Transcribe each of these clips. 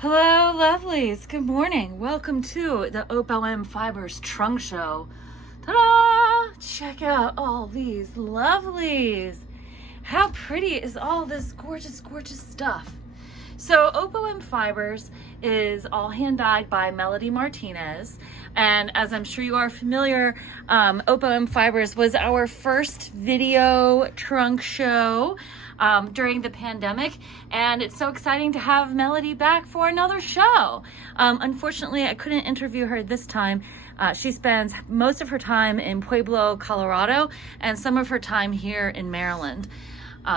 Hello, lovelies. Good morning. Welcome to the Haute Bohème Fibers Trunk Show. Ta-da! Check out all these lovelies. How pretty is all this gorgeous, gorgeous stuff? So Haute Bohème Fibers is all hand dyed by Melody Martinez. And as I'm sure you are familiar, Haute Bohème Fibers was our first video trunk show during the pandemic, and it's so exciting to have Melody back for another show. Unfortunately, I couldn't interview her this time. She spends most of her time in Pueblo, Colorado, and some of her time here in Maryland.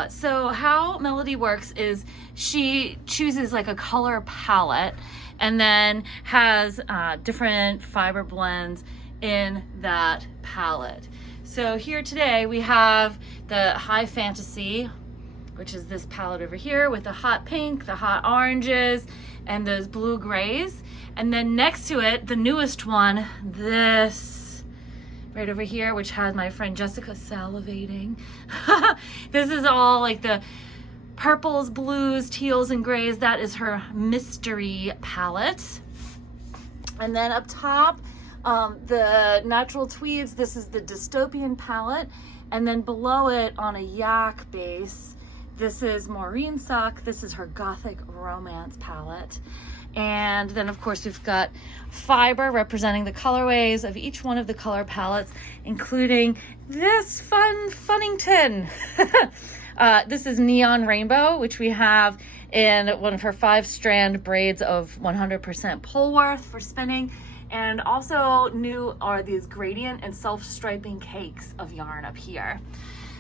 So how Melody works is she chooses like a color palette and then has different fiber blends in that palette. So here today we have the High Fantasy, which is this palette over here with the hot pink, the hot oranges, and those blue grays. And then next to it, the newest one, this right over here, which has my friend Jessica salivating. This is all like the purples, blues, teals, and grays. That is her mystery palette. And then up top, the natural tweeds, this is the Dystopian palette. And then below it on a yak base, this is Maureen Sock. This is her Gothic Romance palette. And then of course we've got fiber representing the colorways of each one of the color palettes, including this fun Funnington. This is Neon Rainbow, which we have in one of her 5-strand braids of 100% Polworth for spinning. And also new are these gradient and self-striping cakes of yarn up here.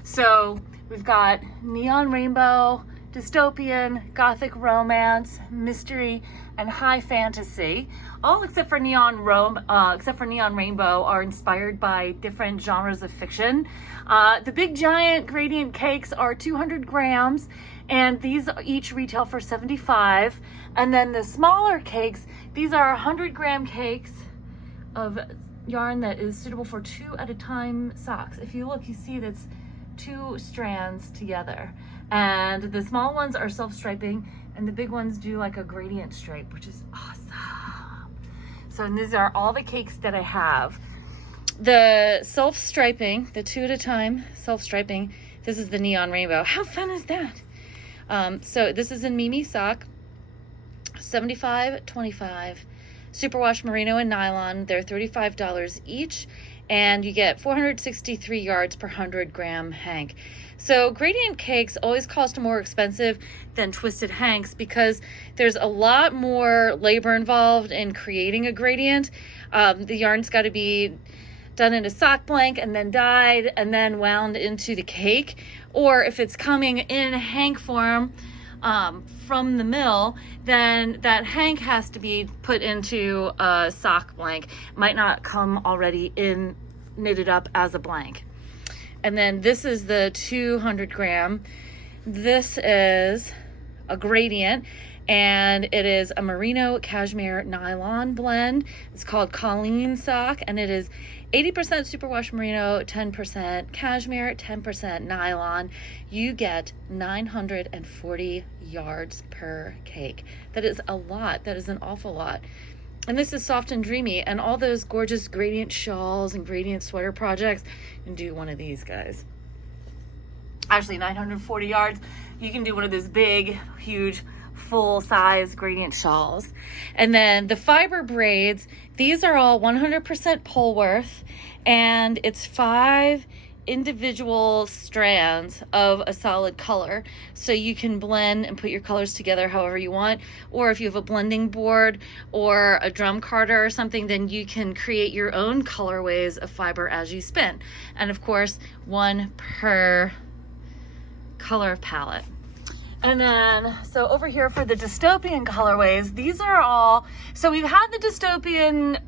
So we've got Neon Rainbow, Dystopian, Gothic Romance, Mystery, and High Fantasy. All except for Neon Rainbow are inspired by different genres of fiction. The big giant gradient cakes are 200 grams, and these each retail for $75. And then the smaller cakes, these are 100-gram cakes of yarn that is suitable for 2 at a time socks. If you look, you see that's 2 strands together, and the small ones are self-striping and the big ones do like a gradient stripe, which is awesome. So these are all the cakes that I have. The self-striping, the 2 at a time self-striping, this is the Neon Rainbow. How fun is that? So this is in Mimi Sock, $75, $25. Superwash merino and nylon, they're $35 each, and you get 463 yards per 100-gram hank. So gradient cakes always cost more expensive than twisted hanks because there's a lot more labor involved in creating a gradient. The yarn's got to be done in a sock blank and then dyed and then wound into the cake. Or if it's coming in hank form from the mill, then that hank has to be put into a sock blank. Might not come already in knitted up as a blank. And then this is the 200 gram. This is a gradient, and it is a merino cashmere nylon blend. It's called Colleen Sock, and it is 80% superwash merino, 10% cashmere, 10% nylon. You get 940 yards per cake. That is a lot. That is an awful lot. And this is soft and dreamy, and all those gorgeous gradient shawls and gradient sweater projects, you can do one of these guys. Actually, 940 yards, you can do one of those big, huge, full-size gradient shawls. And then the fiber braids, these are all 100% Polworth, and it's 5 individual strands of a solid color, so you can blend and put your colors together however you want. Or if you have a blending board or a drum carder or something, then you can create your own colorways of fiber as you spin. And of course, 1 per color palette. And then, so over here for the dystopian colorways, these are all, so we've had the dystopian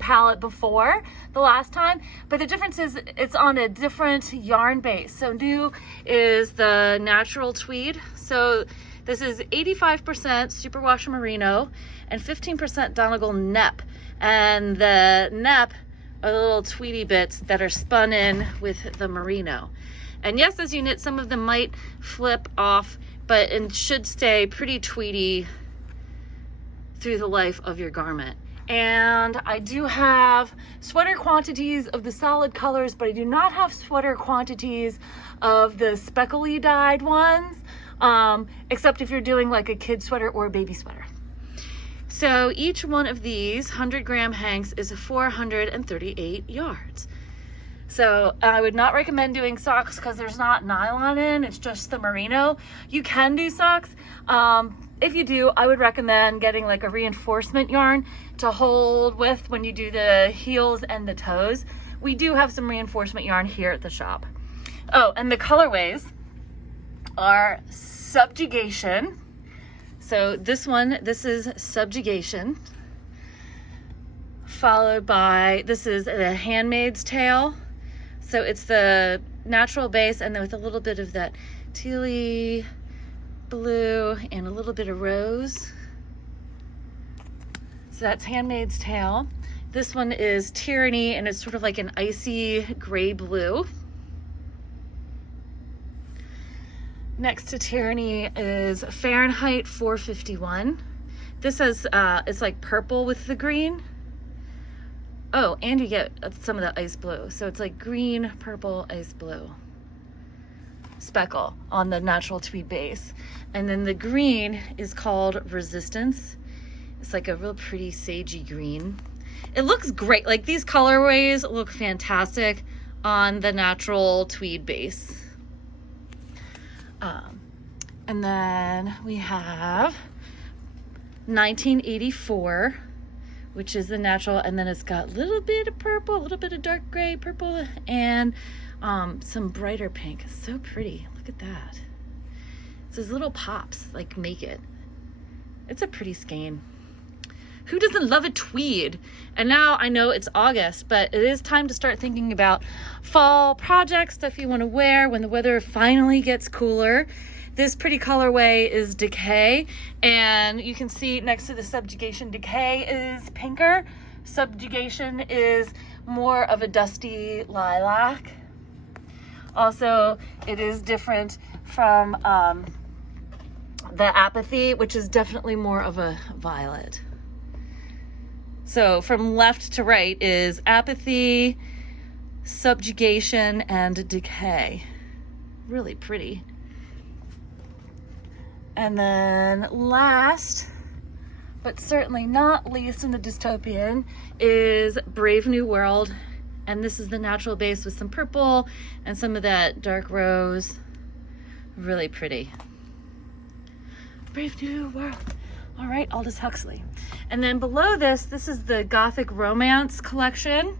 palette before the last time, but the difference is it's on a different yarn base. So new is the natural tweed. So this is 85% superwash merino and 15% Donegal nep. And the nep are the little tweedy bits that are spun in with the merino. And yes, as you knit, some of them might flip off, but it should stay pretty tweedy through the life of your garment. And I do have sweater quantities of the solid colors, but I do not have sweater quantities of the speckly dyed ones, except if you're doing like a kid sweater or a baby sweater. So each one of these 100-gram hanks is 438 yards. So I would not recommend doing socks because there's not nylon in, it's just the merino. You can do socks. If you do, I would recommend getting like a reinforcement yarn to hold with when you do the heels and the toes. We do have some reinforcement yarn here at the shop. Oh, and the colorways are Subjugation. So this is Subjugation. Followed by, this is a Handmaid's Tale. So it's the natural base and then with a little bit of that tealy blue and a little bit of rose. So that's Handmaid's Tale. This one is Tyranny and it's sort of like an icy gray blue. Next to Tyranny is Fahrenheit 451. This has, it's like purple with the green. Oh, and you get some of the ice blue. So it's like green, purple, ice blue speckle on the natural tweed base. And then the green is called Resistance. It's like a real pretty sagey green. It looks great. Like these colorways look fantastic on the natural tweed base. And then we have 1984, which is the natural, and then it's got a little bit of purple, a little bit of dark gray, purple, and some brighter pink. It's so pretty. Look at that. It's those little pops, like make it. It's a pretty skein. Who doesn't love a tweed? And now I know it's August, but it is time to start thinking about fall projects, stuff you want to wear when the weather finally gets cooler. This pretty colorway is Decay, and you can see next to the Subjugation, Decay is pinker. Subjugation is more of a dusty lilac. Also, it is different from the Apathy, which is definitely more of a violet. So from left to right is Apathy, Subjugation, and Decay. Really pretty. And then last, but certainly not least in the dystopian, is Brave New World. And this is the natural base with some purple and some of that dark rose. Really pretty. Brave New World. All right, Aldous Huxley. And then below this is the Gothic Romance collection.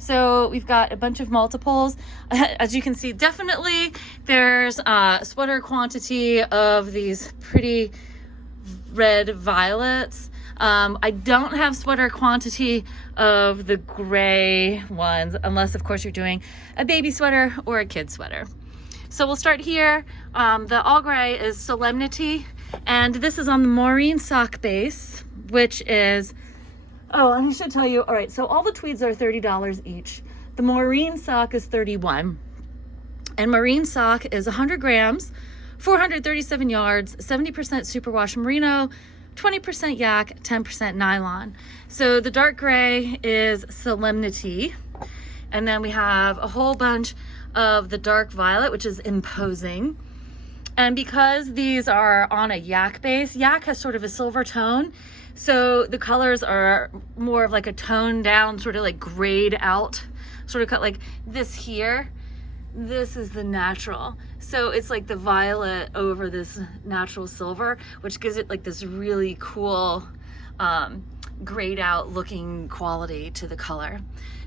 So we've got a bunch of multiples. As you can see, definitely there's a sweater quantity of these pretty red violets. I don't have sweater quantity of the gray ones, unless of course you're doing a baby sweater or a kid sweater. So we'll start here. The all gray is Solemnity, and this is on the Maureen sock base, which is, oh, and I should tell you, all right, so all the tweeds are $30 each. The Maureen sock is $31. And Maureen sock is 100 grams, 437 yards, 70% superwash merino, 20% yak, 10% nylon. So the dark gray is Solemnity. And then we have a whole bunch of the dark violet, which is Imposing. And because these are on a yak base, yak has sort of a silver tone. So the colors are more of like a toned down, sort of like grayed out, sort of cut like this here. This is the natural. So it's like the violet over this natural silver, which gives it like this really cool grayed out looking quality to the color.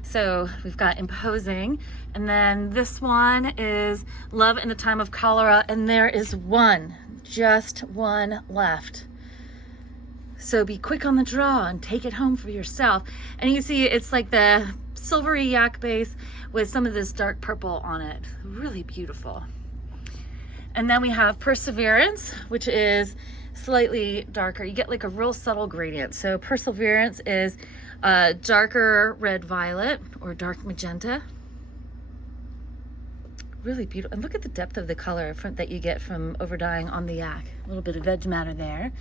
So we've got Imposing, and then this one is Love in the Time of Cholera, and there is one, just one left. So be quick on the draw and take it home for yourself. And you see it's like the silvery yak base with some of this dark purple on it. Really beautiful. And then we have Perseverance, which is slightly darker. You get like a real subtle gradient. So Perseverance is a darker red violet or dark magenta. Really beautiful. And look at the depth of the color that you get from over dyeing on the yak. A little bit of veg matter there.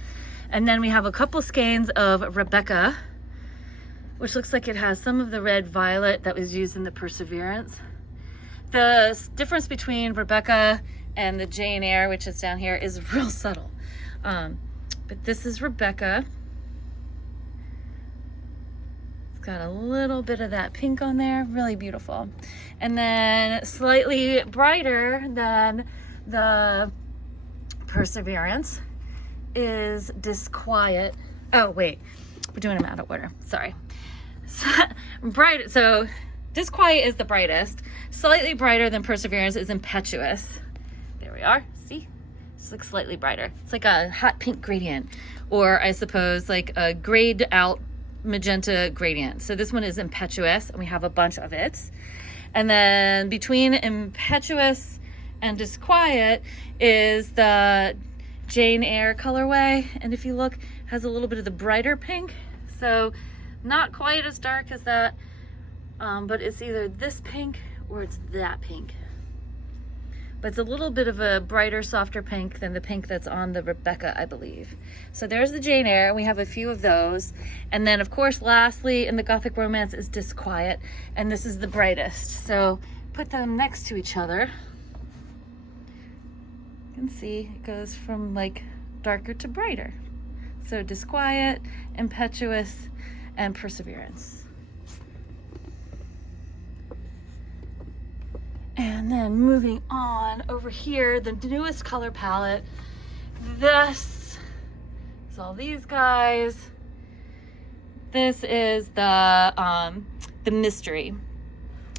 And then we have a couple skeins of Rebecca, which looks like it has some of the red violet that was used in the Perseverance. The difference between Rebecca and the Jane Eyre, which is down here, is real subtle. But this is Rebecca. It's got a little bit of that pink on there, really beautiful. And then slightly brighter than the Perseverance is Disquiet. Oh wait, we're doing them out of order, sorry. So Disquiet is the brightest. Slightly brighter than Perseverance is Impetuous. There we are, see? It's like slightly brighter. It's like a hot pink gradient, or I suppose like a grayed out magenta gradient. So this one is Impetuous, and we have a bunch of it. And then between Impetuous and Disquiet is the Jane Eyre colorway, and if you look, has a little bit of the brighter pink, so not quite as dark as that, but it's either this pink or it's that pink. But it's a little bit of a brighter, softer pink than the pink that's on the Rebecca, I believe. So there's the Jane Eyre. We have a few of those. And then, of course, lastly, in the Gothic Romance is Disquiet, and this is the brightest. So put them next to each other. You can see it goes from like darker to brighter. So Disquiet, Impetuous, and Perseverance. And then moving on over here, the newest color palette. This is all these guys. This is the Mystery.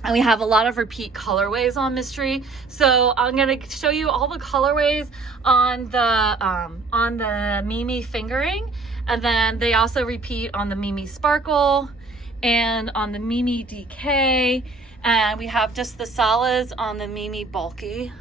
And we have a lot of repeat colorways on Mystery. So I'm gonna show you all the colorways on the Mimi Fingering. And then they also repeat on the Mimi Sparkle and on the Mimi DK. And we have just the solids on the Mimi Bulky.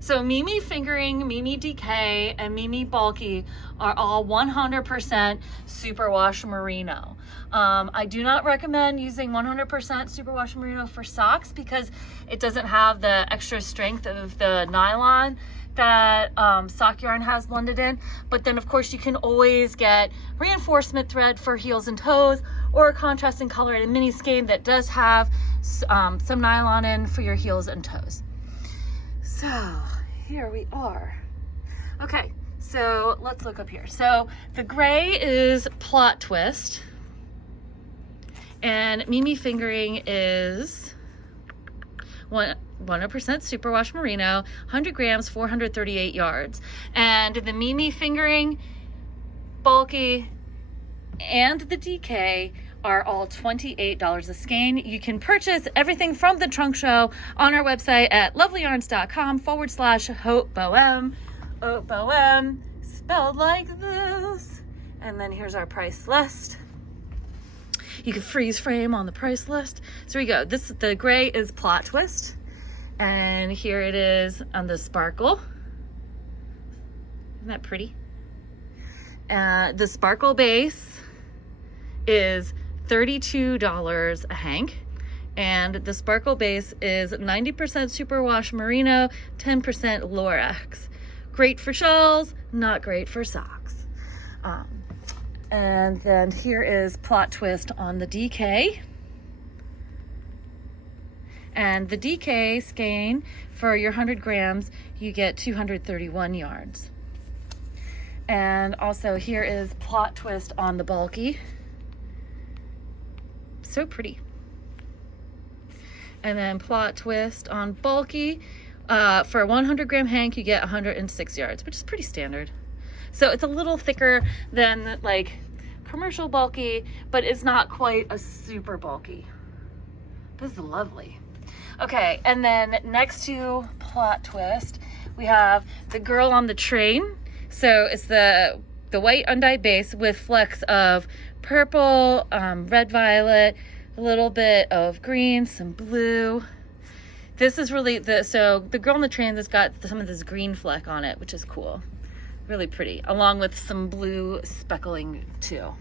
So Mimi Fingering, Mimi DK, and Mimi Bulky are all 100% superwash merino. I do not recommend using 100% superwash merino for socks because it doesn't have the extra strength of the nylon that sock yarn has blended in. But then of course you can always get reinforcement thread for heels and toes, or a contrasting color in a mini skein that does have some nylon in for your heels and toes. So here we are. Okay, so let's look up here. So the gray is Plot Twist, and Mimi Fingering is 100% superwash merino, 100 grams, 438 yards. And the Mimi Fingering, Bulky, and the DK are all $28 a skein. You can purchase everything from the Trunk Show on our website at lovelyarns.com/Haute Bohème. Haute Bohème, spelled like this. And then here's our price list. You can freeze frame on the price list. So here we go. The gray is Plot Twist. And here it is on the Sparkle. Isn't that pretty? The Sparkle base is $32 a hank, and the Sparkle base is 90% superwash merino, 10% Lorax. Great for shawls, not great for socks. And then here is Plot Twist on the DK. And the DK skein, for your 100 grams, you get 231 yards. And also here is Plot Twist on the Bulky. So pretty. And then Plot Twist on Bulky. For a 100 gram hank, you get 106 yards, which is pretty standard. So it's a little thicker than like commercial Bulky, but it's not quite a super bulky. This is lovely. Okay, and then next to Plot Twist, we have the Girl on the Train. So it's the white undyed base with flecks of purple, red violet, a little bit of green, some blue. This is really so the Girl on the Train has got some of this green fleck on it, which is cool. Really pretty, along with some blue speckling too.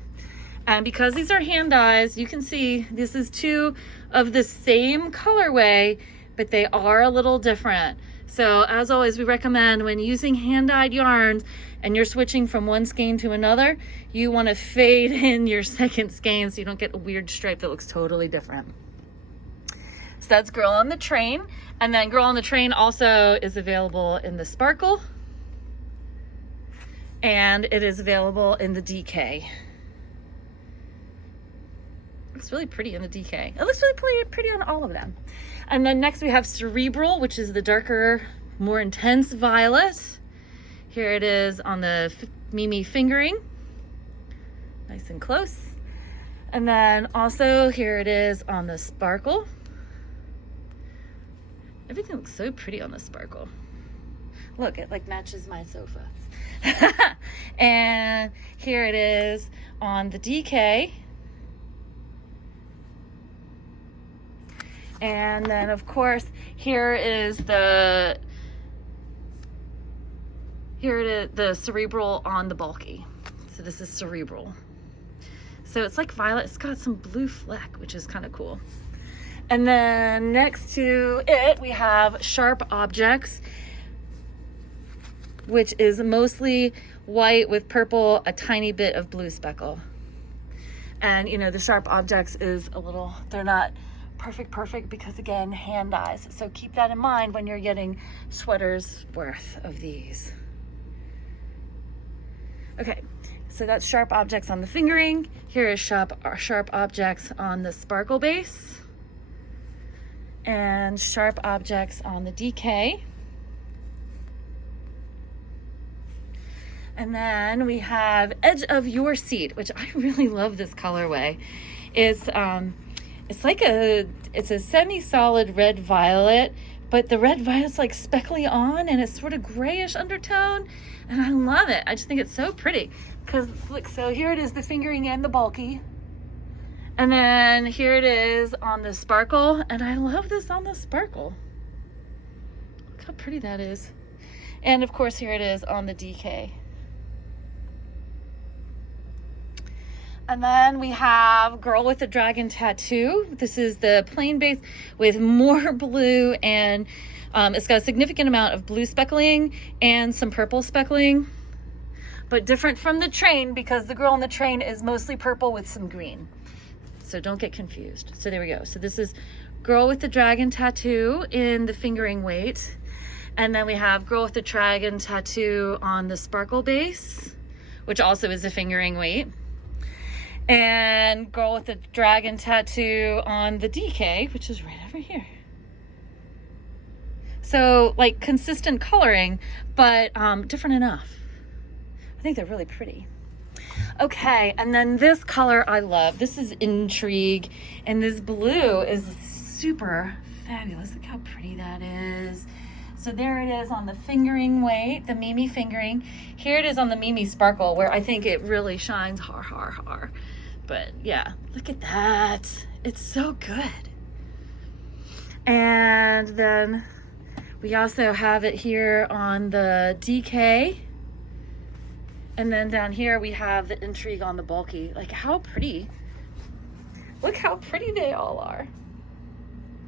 And because these are hand dyes, you can see this is two of the same colorway, but they are a little different. So as always, we recommend when using hand-dyed yarns and you're switching from one skein to another, you want to fade in your second skein so you don't get a weird stripe that looks totally different. So that's Girl on the Train. And then Girl on the Train also is available in the sparkle. And it is available in the DK. Looks really pretty in the DK. It looks really pretty on all of them. And then next we have Cerebral, which is the darker, more intense violet. Here it is on the Mimi fingering. Nice and close. And then also here it is on the sparkle. Everything looks so pretty on the sparkle. Look, it like matches my sofa. And here it is on the DK. And then of course, here is the Cerebral on the bulky. So this is Cerebral. So it's like violet, it's got some blue fleck, which is kind of cool. And then next to it, we have Sharp Objects, which is mostly white with purple, a tiny bit of blue speckle. And you know, the Sharp Objects is a little, they're not perfect because again, hand dyes. So keep that in mind when you're getting sweaters worth of these. Okay, so that's Sharp Objects on the fingering. Here is Sharp Objects on the sparkle base. And Sharp Objects on the DK. And then we have Edge of Your Seat, which I really love this colorway. It's like it's a semi-solid red violet, but the red violet's like speckly on and it's sort of grayish undertone. And I love it. I just think it's so pretty. Because look, so here it is, the fingering and the bulky. And then here it is on the sparkle. And I love this on the sparkle. Look how pretty that is. And of course, here it is on the DK. And then we have Girl with the Dragon Tattoo. This is the plain base with more blue, and it's got a significant amount of blue speckling and some purple speckling, but different from the Train because the Girl on the Train is mostly purple with some green. So don't get confused. So there we go. So this is Girl with the Dragon Tattoo in the fingering weight. And then we have Girl with the Dragon Tattoo on the sparkle base, which also is a fingering weight. And Girl with the Dragon Tattoo on the DK, which is right over here. So like consistent coloring, but different enough. I think they're really pretty. Okay, and then this color I love. This is Intrigue, and this blue is super fabulous. Look how pretty that is. So there it is on the fingering weight, the Mimi fingering. Here it is on the Mimi sparkle, where I think it really shines har. But yeah, look at that. It's so good. And then we also have it here on the DK. And then down here we have the Intrigue on the bulky. Like how pretty. Look how pretty they all are.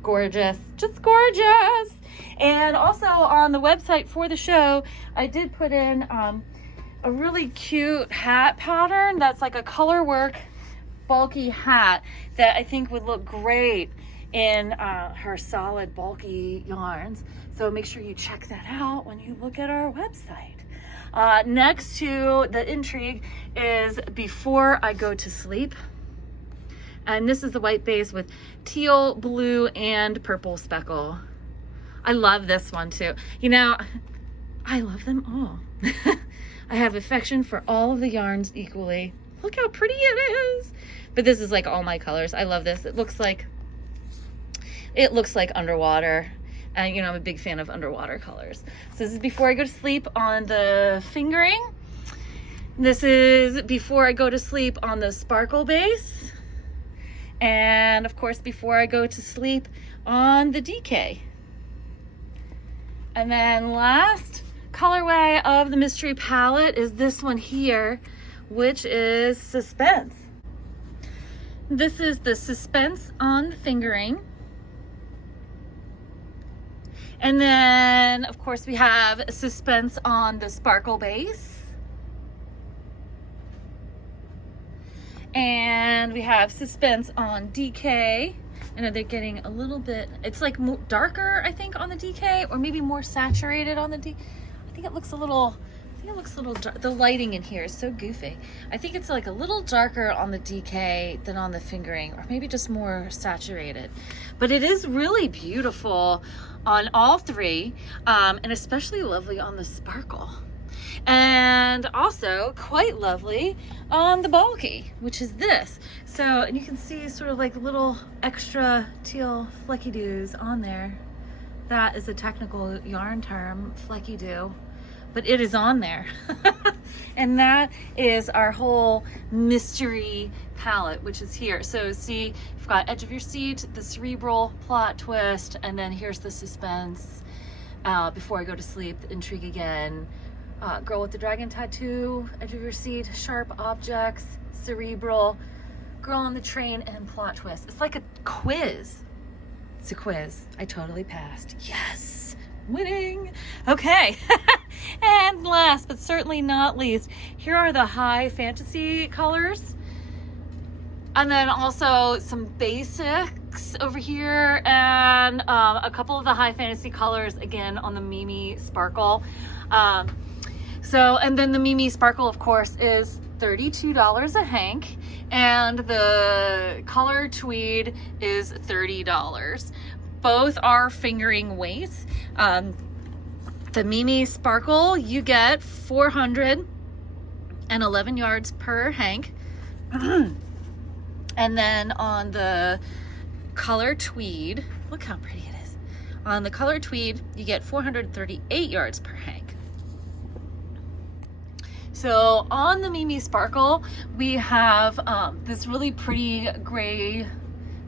Gorgeous, just gorgeous. And also on the website for the show, I did put in a really cute hat pattern that's like a color work bulky hat that I think would look great in her solid bulky yarns. So make sure you check that out when you look at our website. Next to the Intrigue is Before I Go to Sleep. And this is the white base with teal, blue, and purple speckle. I love this one too. You know, I love them all. I have affection for all of the yarns equally. Look how pretty it is. But this is like all my colors. I love this. It looks like underwater. And you know, I'm a big fan of underwater colors. So this is Before I Go to Sleep on the fingering. This is Before I Go to Sleep on the sparkle base. And of course, Before I Go to Sleep on the DK. And then last colorway of the mystery palette is this one here, which is Suspense. This is the Suspense on the fingering. And then, of course, we have Suspense on the sparkle base. And we have Suspense on DK. I know they're getting a little bit, it's like more darker, I think, on the DK, or maybe more saturated on the D. I think it looks a little dark. The lighting in here is so goofy. I think it's like a little darker on the DK than on the fingering, or maybe just more saturated. But it is really beautiful on all three, and especially lovely on the sparkle. And also quite lovely on the bulky, which is this. So, and you can see sort of like little extra teal flecky doos on there. That is a technical yarn term, flecky do, but it is on there. And that is our whole mystery palette, which is here. So see, you've got edge of your seat, the cerebral plot twist, and then here's the suspense. Before I go to sleep, the intrigue again. Girl with the dragon tattoo, edge of your seat, sharp objects, cerebral, girl on the train, and plot twist. It's like a quiz. It's a quiz. I totally passed. Yes, winning. Okay. And last but certainly not least, here are the high fantasy colors. And then also some basics over here, and a couple of the high fantasy colors again on the Mimi Sparkle. And then the Mimi Sparkle, of course, is $32 a hank, and the color tweed is $30. Both are fingering weight. The Mimi Sparkle, you get 411 yards per hank. And then on the color tweed, look how pretty it is. On the color tweed, you get 438 yards per hank. So on the Mimi Sparkle, we have this really pretty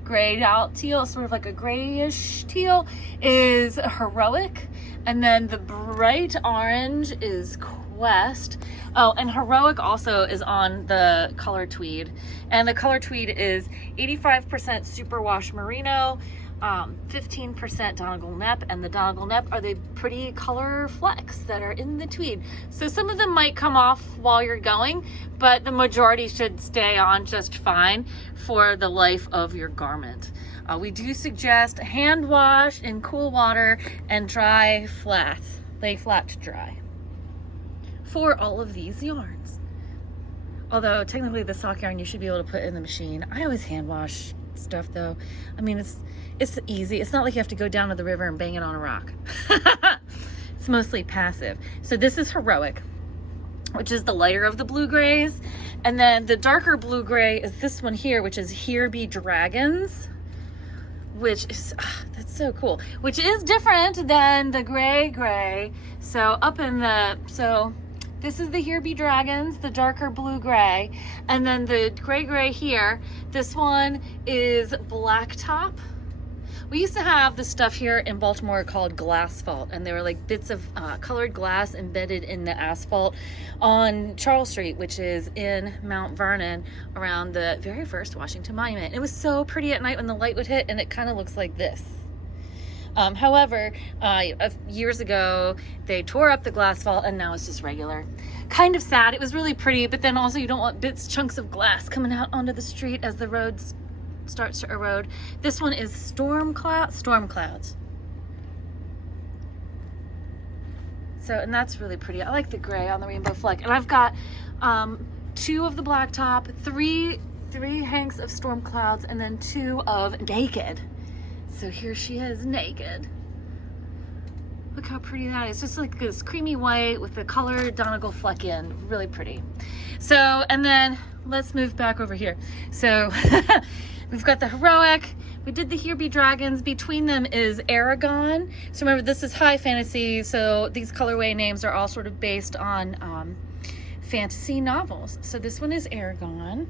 grayed out teal, sort of like a grayish teal, is Heroic. And then the bright orange is Quest. Oh, and Heroic also is on the color tweed. And the color tweed is 85% superwash merino, 15% Donegal Nep, and the Donegal Nep are the pretty color flecks that are in the tweed. So some of them might come off while you're going, but the majority should stay on just fine for the life of your garment. We do suggest hand wash in cool water and dry flat, lay flat to dry for all of these yarns. Although technically the sock yarn you should be able to put in the machine. I always hand wash stuff though. I mean, it's easy. It's not like you have to go down to the river and bang it on a rock. It's mostly passive. So this is Heroic, which is the lighter of the blue grays. And then the darker blue gray is this one here, which is Here Be Dragons, which is, that's so cool, which is different than the gray. So so this is the Here Be Dragons, the darker blue gray. And then the gray here, this one is Blacktop. We used to have this stuff here in Baltimore called glassfault, and they were like bits of colored glass embedded in the asphalt on Charles Street, which is in Mount Vernon, around the very first Washington Monument. It was so pretty at night when the light would hit, and it kind of looks like this. However, years ago, they tore up the glassfault, and now it's just regular. Kind of sad. It was really pretty, but then also you don't want chunks of glass coming out onto the street as the roads starts to erode. This one is Storm Clouds. So, and that's really pretty. I like the gray on the rainbow fleck. And I've got 2 of the Blacktop, 3 hanks of Storm Clouds, and then 2 of Naked. So here she is, naked. Look how pretty that is. Just like this creamy white with the colored Donegal fleck in. Really pretty. So, and then let's move back over here. So we've got the Heroic. We did the Here Be Dragons. Between them is Aragon. So remember, this is high fantasy. So these colorway names are all sort of based on fantasy novels. So this one is Aragon.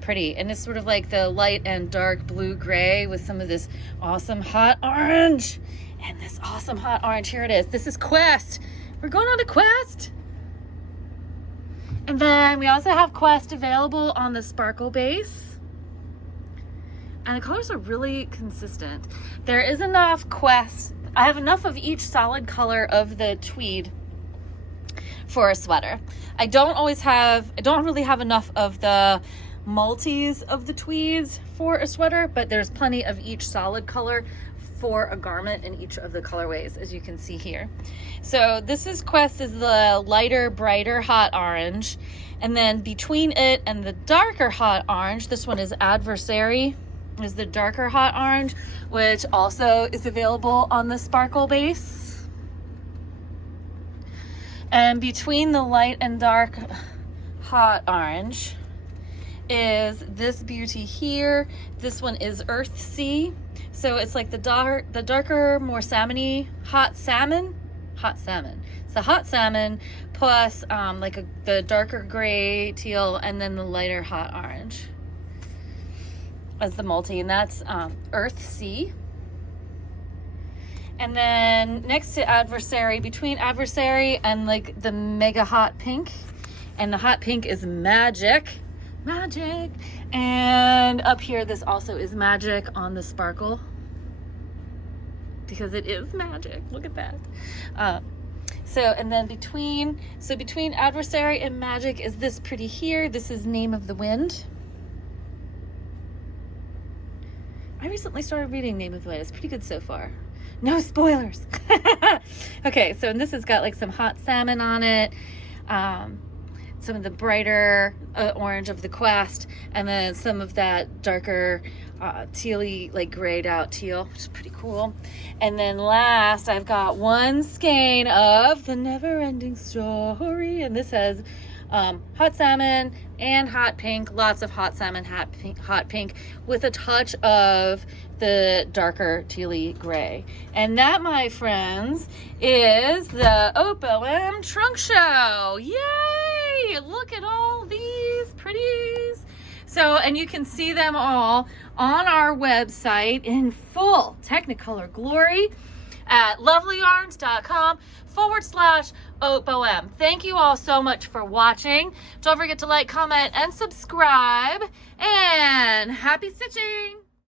Pretty. And it's sort of like the light and dark blue gray with some of this awesome hot orange. And this awesome hot orange. Here it is. This is Quest. We're going on to Quest. And then we also have Quest available on the sparkle base. And the colors are really consistent. There is enough Quest I have enough of each solid color of the tweed for a sweater. I don't really have enough of the multis of the tweeds for a sweater, but there's plenty of each solid color for a garment in each of the colorways, as you can see here. So Quest is the lighter, brighter hot orange, and then between it and the darker hot orange, this one is Adversary, is the darker hot orange, which also is available on the sparkle base. And between the light and dark hot orange is this beauty here. This one is Earth Sea. So it's like the darker, more salmony hot salmon. It's the hot salmon plus the darker gray teal, and then the lighter hot orange as the multi, and that's Earth Sea. And then next to Adversary, between Adversary and like the mega hot pink, and the hot pink is Magic. And up here, this also is Magic on the sparkle, because it is magic. Look at that. And then between Adversary and Magic is this pretty here. This is Name of the Wind. I recently started reading Name of the Wind. It's pretty good so far. No spoilers. Okay, so and this has got like some hot salmon on it, some of the brighter orange of the Quest, and then some of that darker tealy, like grayed out teal, which is pretty cool. And then last, I've got one skein of the Never Ending Story, and this has hot salmon and hot pink, lots of hot salmon, hot pink, with a touch of the darker tealy gray. And that, my friends, is the Haute Bohème Trunk Show. Yay! Look at all these pretties. So, and you can see them all on our website in full Technicolor glory at lovelyarns.com/Haute Bohème. Thank you all so much for watching. Don't forget to like, comment, and subscribe. And happy stitching!